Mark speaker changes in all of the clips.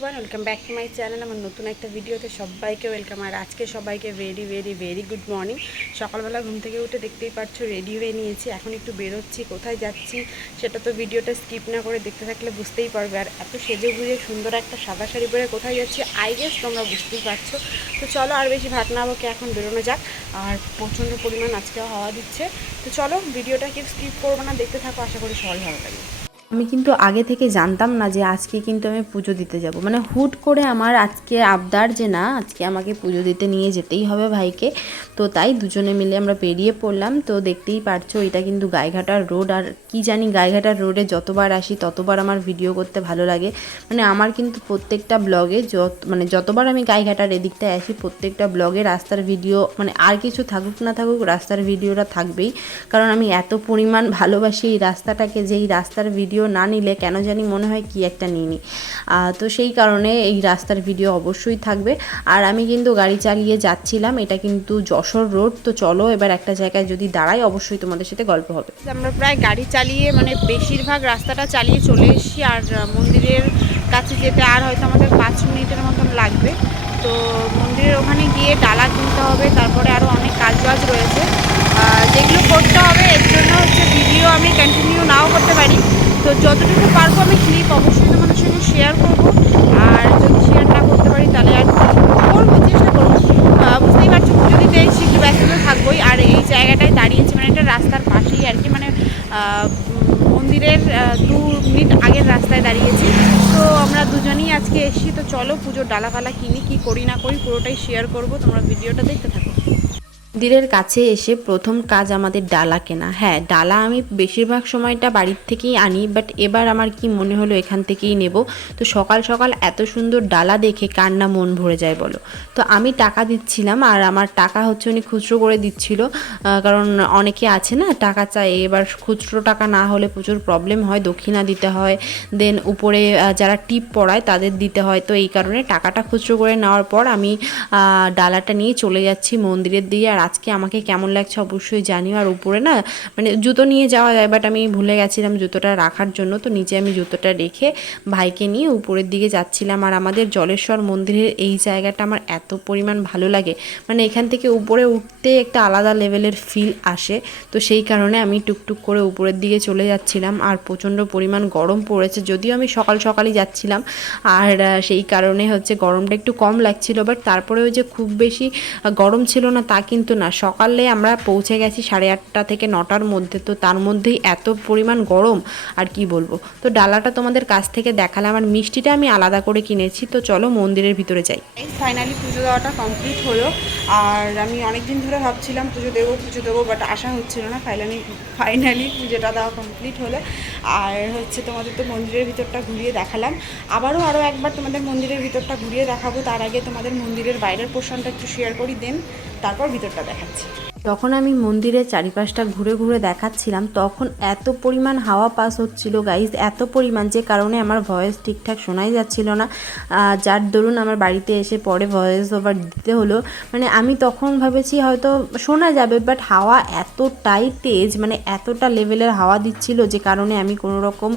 Speaker 1: Everyone welcome back to my channel আমার নতুন একটা ভিডিওতে সবাইকে ওয়েলকাম আর আজকে সবাইকে very very very good morning সকালবেলা ঘুম থেকে উঠে দেখতেই পাচ্ছ রেডি হয়ে নিয়েছি। এখন একটু বেরোচ্ছি, কোথায় যাচ্ছি সেটা তো ভিডিওটা স্কিপ না করে দেখতে থাকলে বুঝতেই পারবে। আর এত সেজে বুঝে সুন্দর একটা সাদা শাড়ি পরে কোথায় যাচ্ছি আই গেস তোমরা বুঝতেই পারছ। তো চলো আর বেশি ভাট না বকে এখন বেরোনো যাক। আর প্রচণ্ড পরিমাণ আজকে হাওয়া দিচ্ছে। তো চলো ভিডিওটা কি স্কিপ করব না, দেখতে থাকো। আশা করি সবাই ভালো লাগবে
Speaker 2: আমি কিন্তু আগে থেকে জানতাম না যে আজকে কিন্তু আমি পুজো দিতে যাব। মানে হুট করে আমার আজকে আবদার যে না, আজকে আমাকে পুজো দিতে নিয়ে যেতেই হবে ভাইকে। তো তাই দুজনে মিলে আমরা বেরিয়ে পড়লাম। তো দেখতেই পারছ, এটা কিন্তু গায়েঘাটার রোড। আর কি জানি গায়েঘাটার রোডে যতবার আসি, ততবার আমার ভিডিও করতে ভালো লাগে। মানে আমার কিন্তু প্রত্যেকটা ব্লগে যত মানে যতবার আমি গায়েঘাটার এদিকটায় আসি, প্রত্যেকটা ব্লগে রাস্তার ভিডিও মানে আর কিছু থাকুক না থাকুক, রাস্তার ভিডিওটা থাকবেই। কারণ আমি এত পরিমাণ ভালোবাসি এই রাস্তাটাকে, যে এই রাস্তার ভিডিও না নিলে কেন জানি মনে হয় কি একটা নিইনি। তো সেই কারণে এই রাস্তার ভিডিও অবশ্যই থাকবে। আর আমি কিন্তু গাড়ি চালিয়ে যাচ্ছিলাম, এটা কিন্তু যশোর রোড, তো চলো এবার একটা জায়গায় যদি দাঁড়াই অবশ্যই তোমাদের সাথে গল্প হবে।
Speaker 1: আমরা প্রায় গাড়ি চালিয়ে মানে বেশিরভাগ রাস্তাটা চালিয়ে চলে এসেছি, আর মন্দিরের কাছে যেতে আর হয়তো আমাদের পাঁচ মিনিটের মতন লাগবে। তো মন্দিরের ওখানে গিয়ে ডালা কিনতে হবে, তারপরে আরও অনেক কাজ বাজ রয়েছে। যেগুলো করতে হবে, এর জন্য হচ্ছে ভিডিও আমি কন্টিনিউ নাও করতে পারি তো যতটুকু পারব আমি ক্লিপ অবশ্যই তোমাদের সঙ্গে শেয়ার করব। আর যদি শেয়ার না করতে পারি, তাহলে আর করব? চেষ্টা করব। বুঝতেই পারছ, পুজো দিতে একটু ব্যস্ত থাকবোই। আর এই জায়গাটায় দাঁড়িয়েছি মানে একটা রাস্তার পাশেই আর কি মানে মন্দিরের দু মিনিট আগের রাস্তায় দাঁড়িয়েছি। তো আমরা দুজনেই আজকে এসেছি। তো চলো পুজোর ডালাফালা কিনি, কি করি না করি, পুরোটাই শেয়ার করব। তোমরা ভিডিওটা দেখতে থাকো।
Speaker 2: মন্দিরের কাছে এসে প্রথম কাজ আমাদের ডালা কেনা। হ্যাঁ ডালা আমি বেশিরভাগ সময়টা বাড়ির থেকেই আনি বাট এবার আমার কি মনে হলো এখান থেকেই নেব। তো সকাল সকাল এত সুন্দর ডালা দেখে কার না মন ভরে যায় বলো। তো আমি টাকা দিচ্ছিলাম আর আমার টাকা হচ্ছে উনি খুচরো করে দিচ্ছিল। কারণ অনেকে আছে না, টাকা চায় এবার খুচরো টাকা না হলে প্রচুর প্রবলেম হয়, দক্ষিণা দিতে হয় দেন উপরে যারা টিপ পড়ায় তাদের দিতে হয়। তো এই কারণে টাকাটা খুচরো করে নেওয়ার পর আমি ডালাটা নিয়ে চলে যাচ্ছি মন্দিরের দিয়ে আর আজকে আমাকে কেমন লাগছে অবশ্যই জানিও। আর উপরে না মানে জুতো নিয়ে যাওয়া যায় বাট আমি ভুলে গেছিলাম জুতোটা রাখার জন্য, তো নিচে আমি জুতোটা রেখে ভাইকে নিয়ে উপরের দিকে যাচ্ছিলাম। আর আমাদের জলেশ্বর মন্দিরের এই জায়গাটা আমার এত পরিমাণ ভালো লাগে। মানে এখান থেকে উপরে উঠতে একটা আলাদা লেভেলের ফিল আসে, তো সেই কারণে আমি টুকটুক করে উপরের দিকে চলে যাচ্ছিলাম। আর প্রচণ্ড পরিমাণ গরম পড়েছে, যদিও আমি সকাল সকালই যাচ্ছিলাম। আর সেই কারণে হচ্ছে গরমটা একটু কম লাগছিল বাট তারপরে ওই যে খুব বেশি গরম ছিল না, তা কিন্তু না, সকালে আমরা পৌঁছে গেছি সাড়ে আটটা থেকে নটার মধ্যে, তো তার মধ্যেই এত পরিমাণ গরম, আর কি বলব? তো ডালাটা তোমাদের কাছ থেকে দেখালাম, আর মিষ্টিটা আমি আলাদা করে কিনেছি, তো চলো মন্দিরের ভিতরে যাই।
Speaker 1: ফাইনালি পুজো দেওয়াটা কমপ্লিট হলো, আর আমি অনেক দিন ধরে ভাবছিলাম পুজো দেবো পুজো দেবো বাট আশা হচ্ছিল না ফাইনালি ফাইনালি পুজোটা দেওয়া কমপ্লিট হলো। আর হচ্ছে তোমাদের তো মন্দিরের ভিতরটা ঘুরিয়ে দেখালাম। আবারও আরও একবার তোমাদের মন্দিরের ভিতরটা ঘুরিয়ে দেখাবো, তার আগে তোমাদের মন্দিরের বাইরের পোর্শনটা একটু শেয়ার করি দেন তারপর ভিতরটা দেখাচ্ছি।
Speaker 2: যখন আমি মন্দিরের চারিপাশটা ঘুরে ঘুরে দেখাচ্ছিলাম, তখন এত পরিমাণ হাওয়া পাস হচ্ছিল গাইজ এত পরিমাণ যে কারণে আমার ভয়েস ঠিকঠাক শোনাই যাচ্ছিল না। যার দরুন আমার বাড়িতে এসে পরে ভয়েস ওভার দিতে হলো। মানে আমি তখন ভেবেছি হয়তো শোনা যাবে বাট হাওয়া এতটাই তেজ মানে এতটা লেভেলের হাওয়া দিচ্ছিল যে কারণে আমি কোনো রকম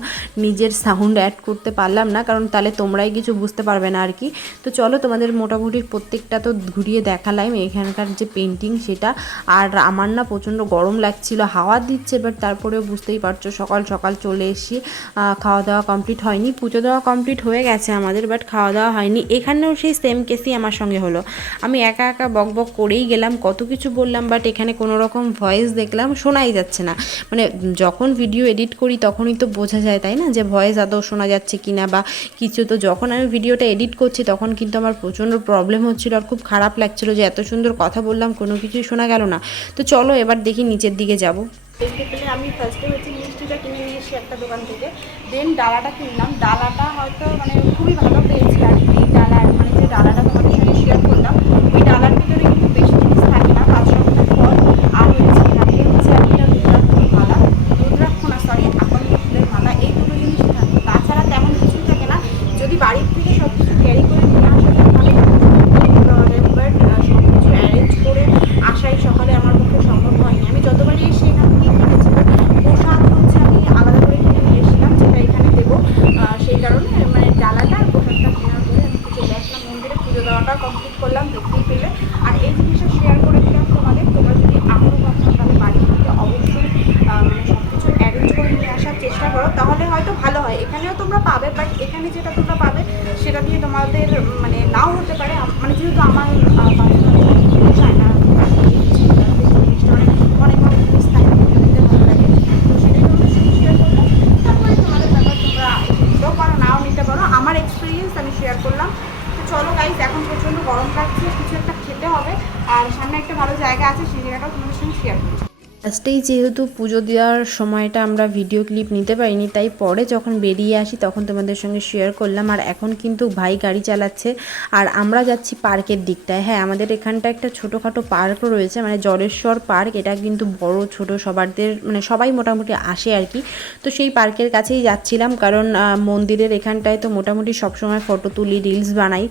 Speaker 2: নিজের সাউন্ড অ্যাড করতে পারলাম না, কারণ তাহলে তোমরাই কিছু বুঝতে পারবে না আর কি। তো চলো তোমাদের মোটামুটি প্রত্যেকটা তো ঘুরিয়ে দেখালাম, এখানকার যে পেন্টিং সেটা। আর আমার না প্রচণ্ড গরম লাগছিল হাওয়া দিচ্ছে বাট তারপরেও বুঝতেই পারছ সকাল সকাল চলে আহ, খাওয়া দাওয়া কমপ্লিট হয়নি। পুজো দেওয়া কমপ্লিট হয়ে গেছে আমাদের বাট খাওয়া দাওয়া হয়নি। এখানেও সেই সেম কেসই আমার সঙ্গে হলো। আমি একা একা বক বক করেই গেলাম কত কিছু বললাম বাট এখানে কোনো রকম ভয়েস দেখলাম শোনাই যাচ্ছে না। মানে যখন ভিডিও এডিট করি তখনই তো বোঝা যায় তাই না? যে ভয়েস আদৌ শোনা যাচ্ছে কি না বা কিছু তো যখন আমি ভিডিওটা এডিট করছি তখন কিন্তু আমার প্রচণ্ড প্রবলেম হচ্ছিল আর খুব খারাপ লাগছিল যে এত সুন্দর কথা বললাম কোনো কিছুই শোনা গেল না। তো চলো এবার দেখি নিচের দিকে যাব।
Speaker 1: পেলে আমি ফার্স্টে হচ্ছে মিষ্টিটা কিনে নিয়ে এসেছি একটা দোকান থেকে। দেন ডালাটা কিনলাম। ডালাটা হয়তো মানে খুবই ভালো পেয়েছি আর কি এই ডালা মানে যে ডালাটা তোমাদের সঙ্গে শেয়ার করলাম ওই ডালার ভিতরে কিন্তু বেশি জিনিস থাকে না পাঁচ রকমের ফল আর হচ্ছে থাকে হচ্ছে আমি এটা রুদ্রাক্ষর মালা রুদ্রাক্ষ না সরি আকন্দ ফুলের মালা এই দুটো জিনিসই থাকে তাছাড়া তেমন কিছুই থাকে না যদি বাড়ির থেকে সব কিছু ক্যারি করে নিয়ে আসা যায় তাহলে বাট সব কিছু অ্যারেঞ্জ করে আসাই সকালে আমার পক্ষে সম্ভব হয়নি আমি যতবারই এসে এখান থেকে কিনেছি but প্রসাদ হচ্ছে আমি আলাদা করে কিনে নিয়ে এসেছিলাম যেটা এখানে দেবো আহ, সেই কারণে মানে ডালাটা আর প্রসাদটা যেটা দিয়ে তোমাদের উম, মানে নাও হতে পারে আম- মানে যেহেতু আমার আহ, personally চায় না জিনিসটা মানে অনেক অনেক জিনিস থাকে ভিডিও দিতে ভালো লাগে তো সেটাই তোমাদের সঙ্গে শেয়ার করলাম তারপরে তোমাদের ব্যাপার তোমরা নিতেও পারো নাও নিতে পারো আমার এক্সপিরিয়েন্স আমি শেয়ার করলাম তো চলো গাইজ এখন প্রচণ্ড গরম লাগছে কিছু একটা খেতে হবে আর সামনে একটা ভালো জায়গা আছে সেই জায়গাটাও তোমাদের সঙ্গে শেয়ার করছি
Speaker 2: ফার্স্টেই যেহেতু পুজো দেওয়ার সময়টা আমরা ভিডিও ক্লিপ নিতে পারিনি, তাই পরে যখন বেরিয়ে আসি তখন তোমাদের সঙ্গে শেয়ার করলাম। আর এখন কিন্তু ভাই গাড়ি চালাচ্ছে। আর আমরা যাচ্ছি পার্কের দিকটায়। হ্যাঁ আমাদের এখানটা একটা ছোটোখাটো পার্কও রয়েছে মানে জলেশ্বর পার্ক। এটা কিন্তু বড়, ছোট, সবারদের মানে সবাই মোটামুটি আসে আর কি। তো সেই পার্কের কাছেই যাচ্ছিলাম। কারণ মন্দিরের এখানটায় তো মোটামুটি সবসময় ফটো তুলি রিলস বানাই।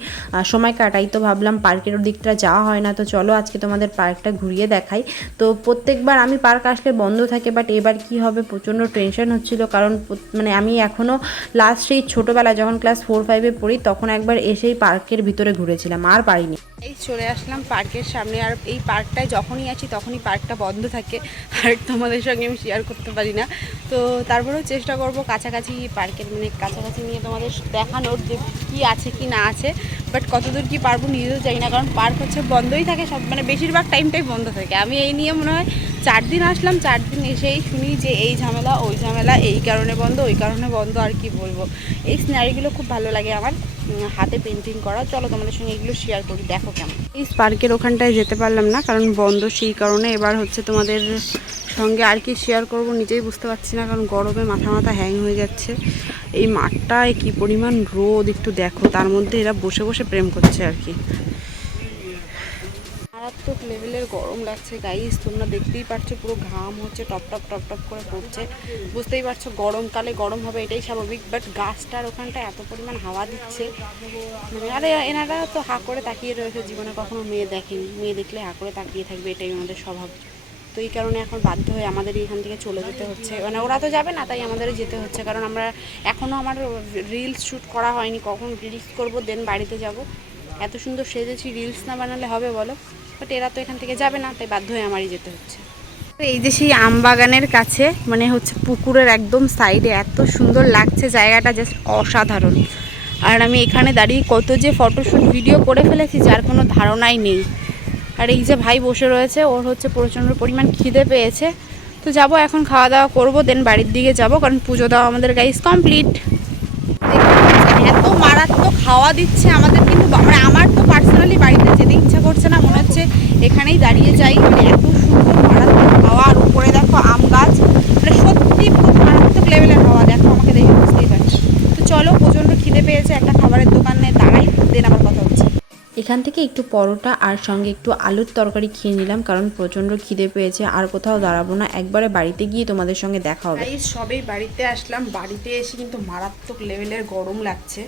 Speaker 2: সময় কাটাই তো ভাবলাম পার্কের দিকটা যাওয়া হয় না। তো চলো আজকে তোমাদের পার্কটা ঘুরিয়ে দেখাই। তো প্রত্যেকবার আমি পার্ক আসলে বন্ধ থাকে বাট এবার কি হবে? প্রচণ্ড টেনশন হচ্ছিল, কারণ মানে আমি এখনও লাস্ট সেই ছোটোবেলায় যখন ক্লাস ফোর ফাইভে পড়ি, তখন একবার এসেই পার্কের ভিতরে ঘুরেছিলাম, আর পারিনি।
Speaker 1: এই চলে আসলাম পার্কের সামনে, আর এই পার্কটায় যখনই আছি তখনই পার্কটা বন্ধ থাকে, আর তোমাদের সঙ্গে আমি শেয়ার করতে পারি না। তো তারপরেও চেষ্টা করব কাছাকাছি পার্কের মানে কাছাকাছি নিয়ে তোমাদের দেখানোর যে কী আছে কি না আছে বাট কতদূর কি পারব নিজেও জানি না, কারণ পার্ক হচ্ছে বন্ধই থাকে, সব মানে বেশিরভাগ টাইমটাই বন্ধ থাকে। আমি এই নিয়ে মনে হয় চার দিন আসলাম চার দিন এসেই শুনি যে এই ঝামেলা, ওই ঝামেলা, এই কারণে বন্ধ, ওই কারণে বন্ধ, আর কি বলব? এই সিনারিগুলো খুব ভালো লাগে আমার হাতে পেন্টিং করা। চলো তোমাদের সঙ্গে এগুলো শেয়ার করি, দেখো কেমন। এই পার্কের ওখানটায় যেতে পারলাম না, কারণ বন্ধ সেই কারণে। এবার হচ্ছে তোমাদের সঙ্গে আর কি শেয়ার করব, নিজেই বুঝতে পারছি না, কারণ গরমে মাথা মাথা হ্যাং হয়ে যাচ্ছে। এই মাঠটায় কি পরিমাণ রোদ, একটু দেখো। তার মধ্যে এরা বসে বসে প্রেম করছে আর কি। মারাত্মক লেভেলের গরম লাগছে গাইস তোমরা দেখতেই পারছ পুরো ঘাম হচ্ছে, টপ টপ টপ টপ করে পড়ছে। বুঝতেই পারছ, গরমকালে গরম হবে, এটাই স্বাভাবিক। বাট গাছটার ওখানটা এত পরিমাণ হাওয়া দিচ্ছে। মানে আরে, এনারা তো হা করে তাকিয়ে রয়েছে, জীবনে কখনো মেয়ে দেখেনি। মেয়ে দেখলে হা করে তাকিয়ে থাকবে, এটাই ওনাদের স্বভাব। তো এই কারণে এখন বাধ্য হয়ে আমাদের এখান থেকে চলে যেতে হচ্ছে। মানে ওরা তো যাবে না, তাই আমাদেরই যেতে হচ্ছে। কারণ আমরা এখনও আমার রিলস শ্যুট করা হয়নি। কখন রিলস করব দেন বাড়িতে যাব। এত সুন্দর সেজেছি রিলস না বানালে হবে বলো? বাট এরা তো এখান থেকে যাবে না, তাই বাধ্য হয়ে আমারই যেতে হচ্ছে। এই যে সেই আম বাগানের কাছে মানে হচ্ছে পুকুরের একদম সাইডে এত সুন্দর লাগছে জায়গাটা জাস্ট অসাধারণ। আর আমি এখানে দাঁড়িয়ে কত যে ফটোশ্যুট ভিডিও করে ফেলেছি, যার কোনো ধারণাই নেই। আর এই যে ভাই বসে রয়েছে, ওর হচ্ছে প্রচণ্ড পরিমাণ খিদে পেয়েছে। তো যাব এখন, খাওয়া দাওয়া করব দেন বাড়ির দিকে যাব, কারণ পুজো দেওয়া আমাদের গাইস কমপ্লিট এত মারাত্মক হাওয়া দিচ্ছে আমাদের কিন্তু মানে আমার তো পার্সোনালি বাড়িতে যেতে ইচ্ছা করছে না। মনে হচ্ছে এখানেই দাঁড়িয়ে যাই। মানে এত সুন্দর মারাত্মক হাওয়া। আর উপরে দেখো আম গাছ। মানে সত্যি খুব মারাত্মক লেভেলের হাওয়া। দেখো, আমাকে দেখে বুঝতেই পারছি। তো চলো, প্রচণ্ড খিদে পেয়েছে। একটা খাবারের দোকানে দাঁড়াই দেন আমার
Speaker 2: এখান থেকে একটু পরোটা আর সঙ্গে একটু আলুর তরকারি খেয়ে নিলাম, কারণ প্রচণ্ড খিদে পেয়েছে। আর কোথাও দাঁড়াবো না, একবারে বাড়িতে গিয়ে তোমাদের সঙ্গে দেখা হবে।
Speaker 1: সবেই বাড়িতে আসলাম। বাড়িতে এসে কিন্তু মারাত্মক লেভেলের গরম লাগছে।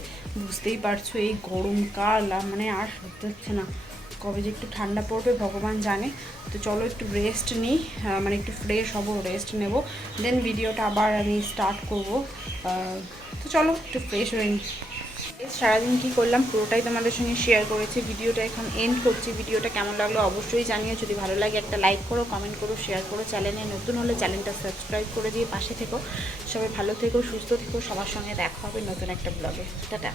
Speaker 1: বুঝতেই পারছ, এই গরমকাল মানে আর সহ্য হচ্ছে না। কবে যে একটু ঠান্ডা পড়বে, ভগবান জানে। তো চলো একটু রেস্ট নিই। মানে একটু ফ্রেশ হব রেস্ট নেব। দেন ভিডিওটা আবার আমি স্টার্ট করব। তো চলো, একটু ফ্রেশ হয়ে নিই। সারাদিন কি করলাম? পুরোটাই তোমাদের সঙ্গে শেয়ার করেছি। ভিডিওটা এখন এন্ড করছি। ভিডিওটা কেমন লাগল অবশ্যই জানিও। যদি ভালো লাগে একটা লাইক করো কমেন্ট করো শেয়ার করো। চ্যানেলে নতুন হলে চ্যানেলটা সাবস্ক্রাইব করে দিয়ে পাশে থেকো। সবাই ভালো থেকো, সুস্থ থেকো। সবার সঙ্গে দেখা হবে নতুন একটা ব্লগে টাটা।